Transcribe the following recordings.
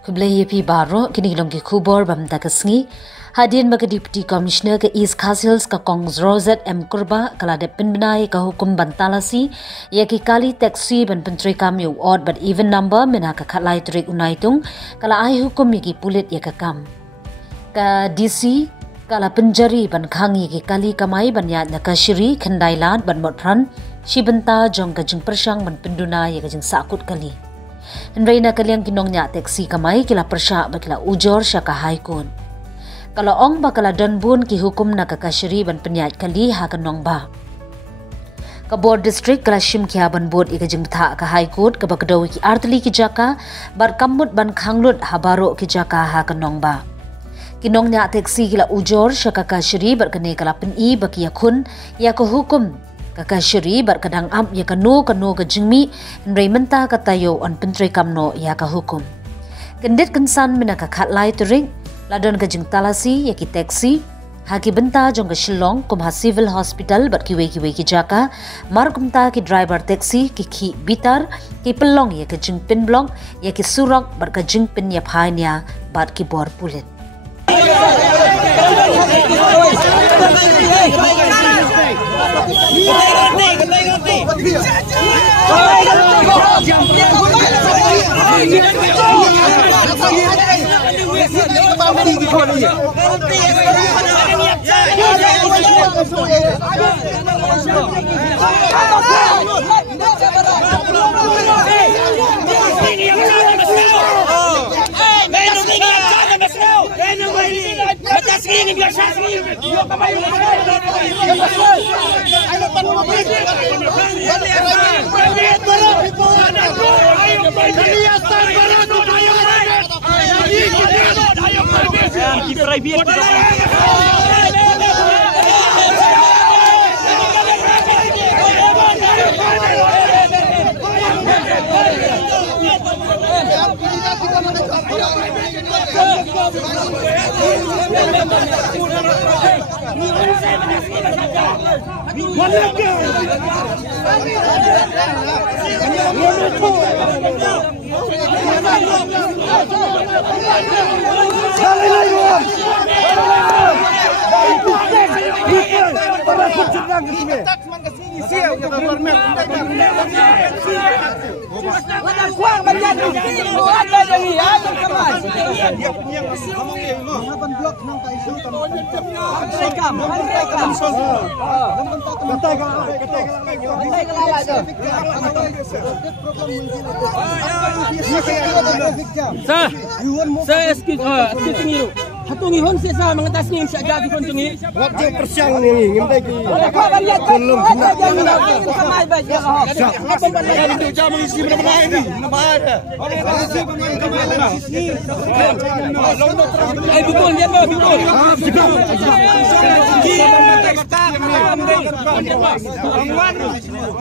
Kublai pi baro kini longi kubor bam takasngi hadin maga deputy commissioner ke East Khas Hills ka Kongs Rosette M Kurba kala de pinbnai ka hukum bantalasi ya ki kali taxi ban pentri kam yu odd but even number mena ka khalai trik unaitung kala ai hukum ki pulit ya ka kam ka DC kala penjari ban khangi ki kali kamai ban ya na ka shiri khandailat ban motpran shibanta jong ka jing persang ban penduna ya ka jing sakut kali Hendraina kaliang kinongnya taxi kamai kila persya bakila ujor sya ka high court. Kalau ong bakala donbun ki hukum na kakashiri ban penyat kali ha kanong ba. Ka board district kala shim kia ban board ika jingtha ka high court ka bakdawi ki artli ki jaka bar kamut ban khanglut habaro ki jaka ha kanong ba. Kinongnya taxi kila ujor sya kakashiri bar kane kala peni baki yakun ya ka hukum kakashiri bar kadang am ya kanu ka jingmi Raymenta katayo on pentri kamno ya ka hukum. Kendit kensan mina ka khatlai turing ladon ka jing talasi ya ki taxi haki benta jong ka Shillong kum ha civil hospital bar ki we ki jaka mar kumta ki driver taxi ki bitar ki pelong ya ka jing pin blong ya ki surok bar ka jing pin ya phainya bar ki bor pulit. Saya excuse you. Hatungi hon sesa mengatas ni sia jadi hon tungi. Waktu persiang ni ngimbai ki. Belum kena. Kamai ba dia ha. Apa benda itu jam mengisi benar ini. Nampak ada. Ai betul dia betul.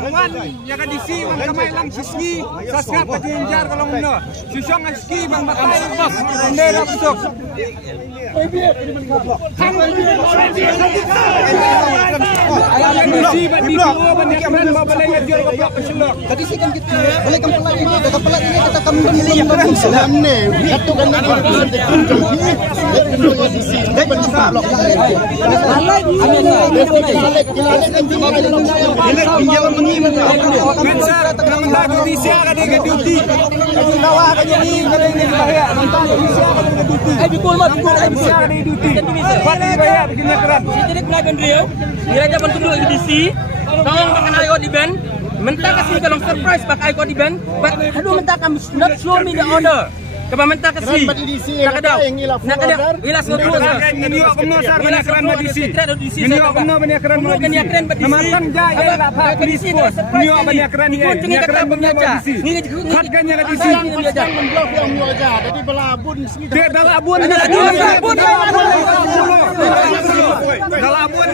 Wan ya kan disi wan kamai lang sisgi sasngap patinjar kalau muna. Susong aski bang batai bos. Ndera besok. Tadi sih kan kita balik kepala ini, kepala ini kita kembali lagi selam ni. Satu kan nak mentah kasih kalau surprise pakai ikut event, but aduh mentah kamu not show me the order. Kau mentah kasih. Nak ada, nak ada. Wilas betul. Ini aku nak saran keran badisi. Ini aku nak banyak keran badisi. Namakan jaya apa badisi. Ini aku banyak keran ni. Ini keran badisi. Harganya badisi. Memblok yang mu aja. Jadi belabun sini. Dia belabun. Belabun. Belabun.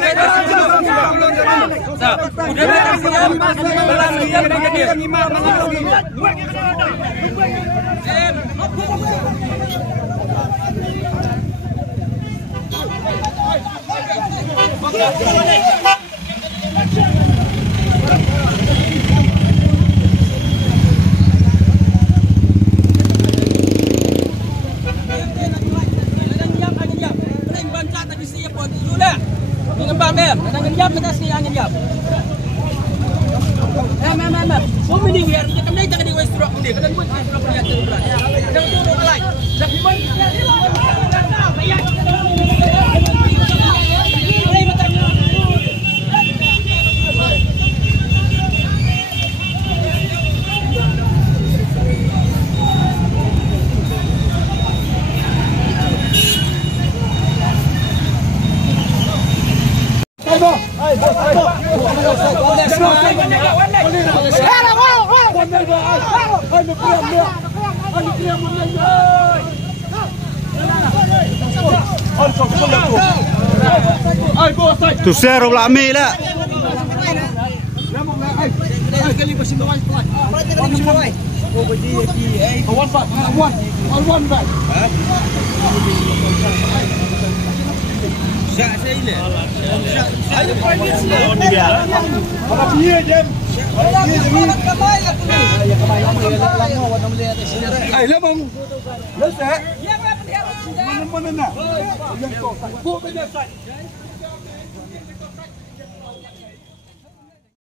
Tusero lami lah. Mana nak?